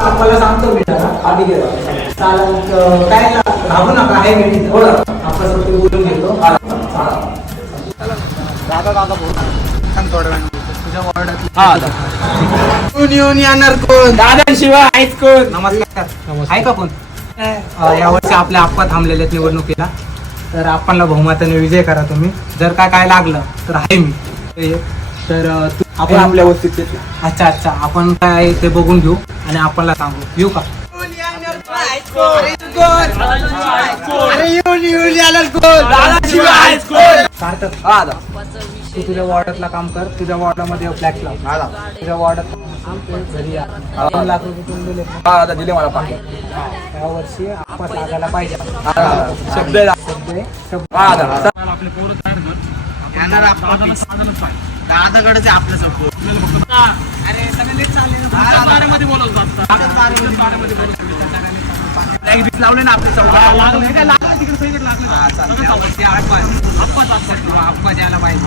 आपल्याला सांगतो मी आधी गेलो काय घाबरू नका आहे मी हो आपण बोलून घेतो. येऊन येणार कोण दादाशिवाय आहेत कोण. नमस्कार. आहे का कोण. यावर्षी आपल्या आप्पा थांबलेले आहेत निवडणुकीला, तर आपणला बहुमताने विजय करा तुम्ही. जर काय लागलं तर आहे मी. तर आपण आपल्या वस्तीत. अच्छा आपण काय ते बघून घेऊ आणि आपल्याला सांगू. येऊ का. तू तुझ्या वॉर्डातला काम कर. तुझ्या वॉर्डामध्ये फ्लॅट लाव. तुझ्या वॉर्डात घरी या. 2 लाख रुपये दिले दिले मला पाहिजे. या वर्षी आपस लागायला पाहिजे. शब्द दादाकडेच आपलं सपोर्ट. अरे सगळे चालले लावले ना आपल्या चौकात. आप्पा द्यायला पाहिजे.